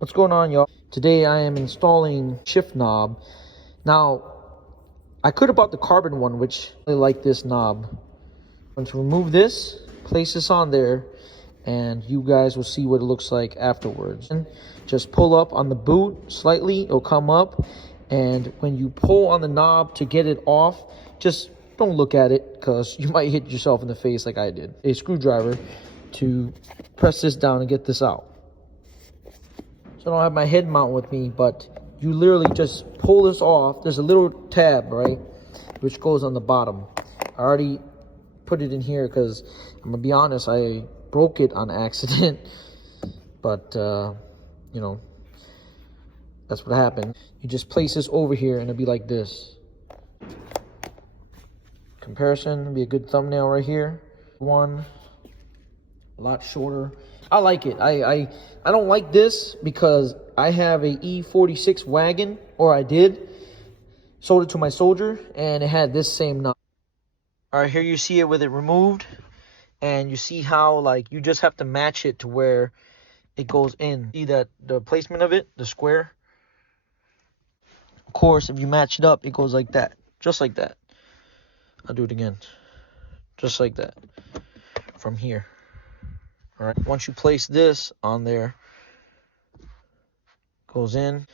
What's going on, y'all? Today I am installing shift knob. Now, I could have bought the carbon one, which I really like this knob. I'm going to remove this, place this on there, and you guys will see what it looks like afterwards. And just pull up on the boot slightly, it'll come up, and when you pull on the knob to get it off, just don't look at it because you might hit yourself in the face like I did. A screwdriver to press this down and get this out. So I don't have my head mount with me, but you literally just pull this off. There's a little tab, right, which goes on the bottom. I already put it in here because I'm gonna be honest, I broke it on accident. But you know, that's what happened. You just place this over here and it'll be like this. Comparison would be a good thumbnail right here. One, a lot shorter. I like it. I don't like this because I have a E46 wagon, or I did. Sold it to my soldier, and it had this same knob. All right, here you see it with it removed, and you see how like you just have to match it to where it goes in. See that the placement of it, the square. Of course, if you match it up, it goes like that, just like that. I'll do it again, just like that, from here. All right, once you place this on there, goes in,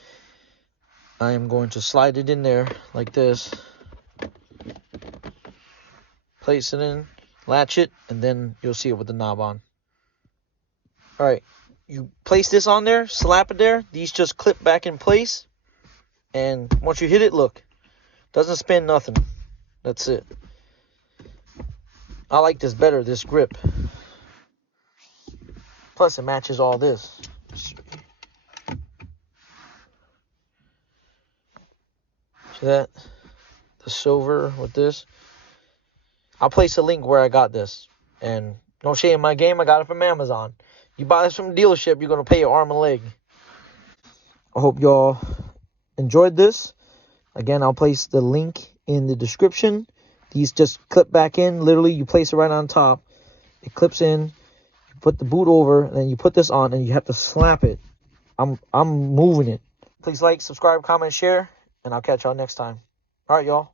I am going to slide it in there like this, place it in, latch it, and then you'll see it with the knob on. All right, you place this on there, slap it there, these just clip back in place, and once you hit it, look, doesn't spin nothing. That's it. I like this better, this grip. Plus, it matches all this. See that? The silver with this. I'll place a link where I got this. And no shame in my game, I got it from Amazon. You buy this from a dealership, you're going to pay your arm and leg. I hope y'all enjoyed this. Again, I'll place the link in the description. These just clip back in. Literally, you place it right on top. It clips in. Put the boot over, and then you put this on, and you have to slap it. I'm moving it. Please like, subscribe, comment, share, and I'll catch y'all next time. All right, y'all.